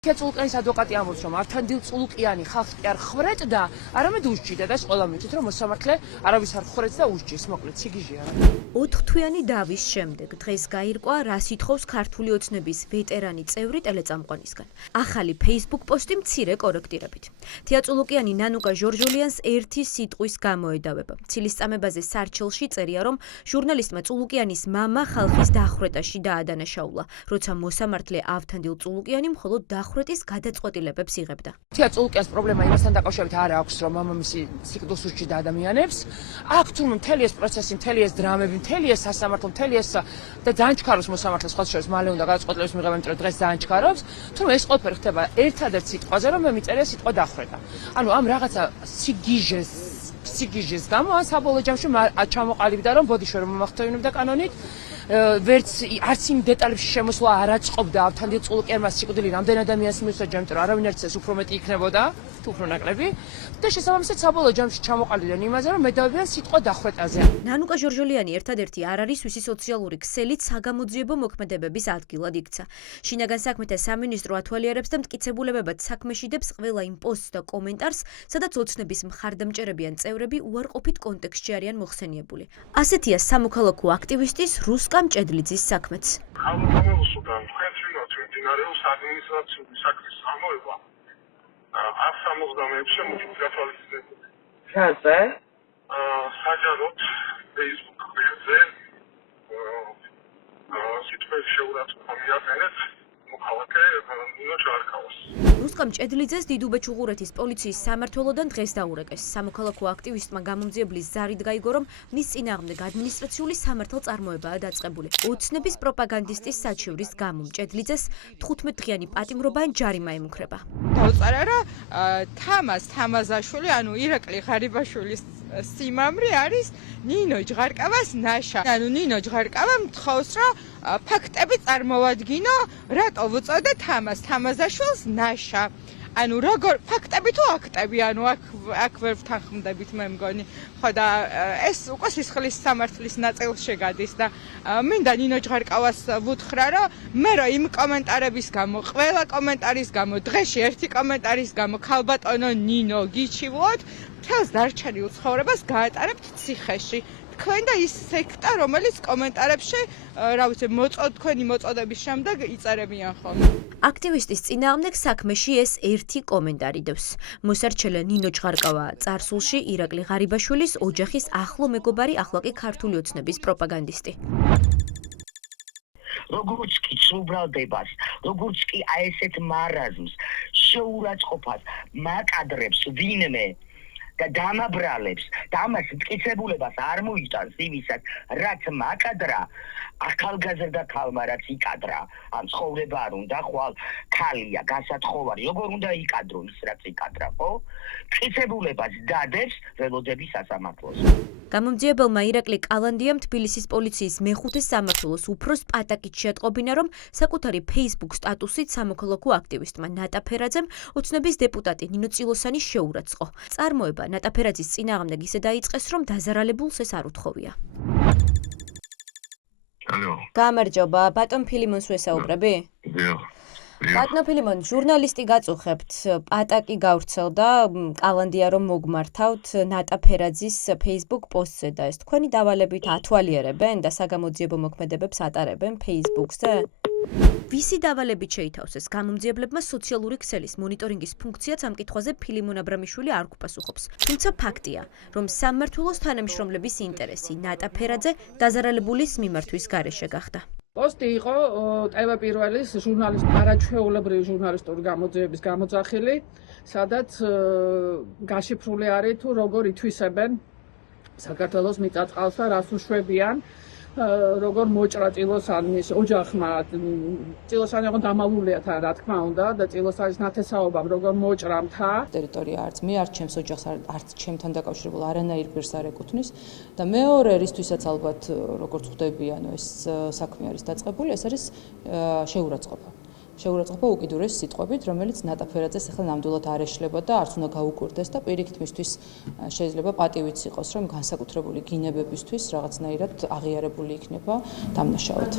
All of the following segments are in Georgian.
Ცულუკიანის ადვოკატი ამბობს, რომ ავთანდილ ცულუკიანი ხალხს კი არ ხვრეთდა, არამედ უსჯიდა და ეს ყველამ იცით, რომ მოსამართლე არავის არ ხვრეთს და უსჯის, მოკლედ სიგიჟეა. 4 თვიანი დავის შემდეგ დღეს გაირკვა, რა სითხოვს ქართული ოცნების ვეტერანი წევრი ტელეწამყვანისგან. ახალი Facebook პოსტი მცირე კორექტირებით. თია ცულუკიანი ნანუკა ჟორჟოლიანს ერთი სიტყვის გამოედავება. ცილისწამებაზე სარჩელში წერია, რომ ჟურნალისტმა ცულუკიანის მამა ხალხის დახვრეტაში დაადანაშაულა, როცა მოსამართლე ავთანდილ ცულუკიანი მხოლოდ ხვრეთის გადაწყვეტილებებს იღებდა. თია ცულუკიანს პრობლემა იმასთან დაკავშირებით არ აქვს, რომ მამამისი სიკვდილს უსჯიდა ადამიანებს. აქვს თურმე მთელი ეს პროცესი, მთელი ეს დრამები, მთელი ეს სასამართლო, მთელი ეს და დაანჩქაროს მოსამართლეს ხალხს შორის მალე უნდა გადაწყვეტილების მიღება, იმიტომ რომ დღეს დაანჩქაროს. თურმე ეს ყველაფერი ხდება ერთადერთ სიტყვაზე, რომ მე მიწერია სიტყვა დახვრეტა. ანუ ამ რაღაცა სიგიჟეს გამო ან საბოლოო ჯამში ჩამოყალიბდა, რომ ბოდიშვე რომ მომახდინებდა კანონით. ვერც არც იმ დეტალებში შემოსვლა არ აწყობდა ავთანდილ ცულუკიანმა სიკვდილი რამდენ ადამიანს მიუსაჯა, იმიტომ რომ არავინ არც ეს უფრო მეტი იქნებოდა, თუ უფრო ნაკლები. და შესაბამისად საბოლოო ჯამში ჩამოყალიბდნენ იმაზე, რომ მედავებიან სიტყვა დახვრეტაზე. ნანუკა ჟორჟოლიანი ერთადერთი არ არის, ვისი სოციალური ქსელით საგამოძიებო მოქმედებების ადგილად იქცა. შინაგან საქმეთა სამინისტრო ათვალიერებს და მტკიცებულებებად საქმეში დებს ყველა იმ პოსტს და კომენტარს, სადაც ოცნების მხარდამჭერები ან წევრები უარყოფით კონტექსტში არიან მოხსენიებული. ასეთია სამოქალაქო აქტივისტის რუსკა მჭედლიძის საქმეც. ხალხმოსუდან თქვენთვინოთ მიმდინარეობს ადმინისტრაციული საქმის გამოება. 166 მითითგათვალისწინებული. ხაზე? საჯაროდ Facebook გვერდზე სიტყვების შეურაცხყოფა მიაყენეთ მოქალაქე ნინო ჯარკავას. რუსკა მჭედლიძეს დიდუბე-ჩუღურეთის პოლიციის სამმართველოდან დღეს დაურეკეს. სამოქალაქო აქტივისტმა გამომძიებლის ზარით გაიგო, რომ მის წინააღმდეგ ადმინისტრაციული სამართალწარმოებაა დაწყებული. ოცნების პროპაგანდისტის საჩივრის გამო მჭედლიძეს 15 დღიანი პატიმრობა ან ჯარიმა ემუქრება. დავწერა, რომ თამაზ თამაზაშვილი, ანუ ირაკლი ღარიბაშვილის სიმამრი არის ნინო ჯღარკავას ნაშა. ანუ ნინო ჯღარკავამ თხოვს, რომ ფაქტები წარმოვადგინო, რატო ვუწოდე თამაზ თამაზაშვილს ნაშა. ანუ როგორ ფაქტები თუ აქტები, ანუ აქ ვერ ვთანხმდებით მე მგონი. ხო და ეს უკვე სისხლის სამართლის ნაწილში გადის და მინდა ნინო ჯღარკავას ვუთხრა, რომ მე რომ იმ კომენტარების გამო, ყველა კომენტარის გამო, დღეში ერთი კომენტარის გამო ქალბატონო ნინო გიჩივოთ, მთელს დარჩენილ ცხოვრებას გაატარებთ ციხეში. თქვენ და ის სექტა, რომელიც კომენტარებში, რა ვიცი, თქვენი მოწოდების შემდეგ იწერებიან ხოლმე. აქტივისტის წინააღმდეგ საქმეში ეს ერთი კომენტარი დევს. მოსარჩელე ნინო ჯღარკავა წარსულში ირაკლი ღარიბაშვილის ოჯახის ახლო მეგობარი, ახლა კი ქართული ოცნების პროპაგანდისტი. როგორც კი სუბრალდებას, როგორც კი აი ესეთ მარაზმს, შეურაცხყოფას მაკადრებს ვინმე და დამაბრალებს და ამას მტკიცებულებას არ მოიტანს იმისაც, რაც მაკადრა ახალგაზრდა ქალმა რაც იკადრა, ან ცხოვრება არ უნდა, ხვალ ქალია, გასათხოვარი, როგორ უნდა იკადრო ის რაც იკადრა, ხო? მტკიცებულებას დადებს ველოდების სასამართლოს. გამომძიებელმა ირაკლი კალანდიამ თბილისის პოლიციის მეხუთე სამმართველოს უფროს პატაკით შეატყობინა, რომ საკუთარი Facebook სტატუსით სამოქალაქო აქტივისტმა ნატა ფერაძემ ოცნების დეპუტატი ნინო წილოსანი შეურაცხყო. წარმოება ნატა ფერაძის წინააღმდეგ ისე დაიწყეს, რომ დაზარალებულს ეს არ უთხოვია. ალო. გამარჯობა, ბატონ ფილიმონს ვესაუბრები? დიახ. ბატონ ფილიმონ, ჟურნალისტი გაწუხებთ, პატაკი გავრცელდა, კალანდია რომ მოგმართავთ ნატა ფერაძის Facebook პოსტზე და ეს თქვენი დავალებით ათვალიერებენ და საგამოძიებო მოქმედებებს ატარებენ Facebook-ზე? ვისი დავალებით შეითავსეს გამომძიებლებმა სოციალური ქსელის მონიტორინგის ფუნქციაც ამ კითხვაზე ფილიმონ აბრამიშვილი არ გვპასუხობს. თუმცა ფაქტია, რომ სამმართველოს თანამშრომლების ინტერესი ნატა ფერაძე დაზარალებულის მიმართვის გარეშე გახდა. პოსტი იყო ტელეპირველის არაჩვეულებრივი ჟურნალისტური გამოძიების გამოძახილი, სადაც გაშიფრული არის თუ როგორ ითვისებენ საქართველოს მიწა-წყალს და რას უშვებიან, როგორ მოჭრა წილოსანის ოჯახმა. წილოსანი იყო დამალულია თან, რა თქმა უნდა, და წილოსანის ნათესაობამ როგორ მოჭრა მთა. ტერიტორია არც მე, არც ჩემს ოჯახს, არც ჩემთან დაკავშირებულ არანაირ პირს არ ეკუთვნის და მეორე რისთვისაც ალბათ როგორც ხვდები, ანუ ეს საქმე არის დაწყებული, ეს არის შეურაცხყოფა. შეურაცხყოფა უკიდურეს სიტყვებით, რომელიც ნატაფერაძეს ახლა ნამდვილად არ ეშლება და არც უნდა გაუკვირდეს და პირიქით მისთვის შეიძლება პატივიც იყოს, რომ განსაკუთრებული გინებებისთვის რაღაცნაირად აღიარებული იქნება დამნაშავედ.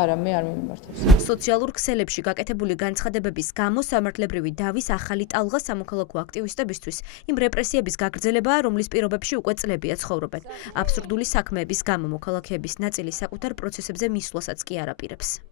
არა, მე არ მიმართავს. სოციალურ ქსელებში გაკეთებული განცხადებების გამო სამართლებრივი დავის ახალი ტალღა სამოქალაქო აქტივისტებისთვის იმ რეპრესიების გაგრძელებაა, რომლის პირობებში უკვე წლებია ცხოვრობენ. აბსურდული საქმეების გამო მოქალაქეების ნაწილი საკუთარ პროცესებზე მისვლასაც კი არ აპირებს.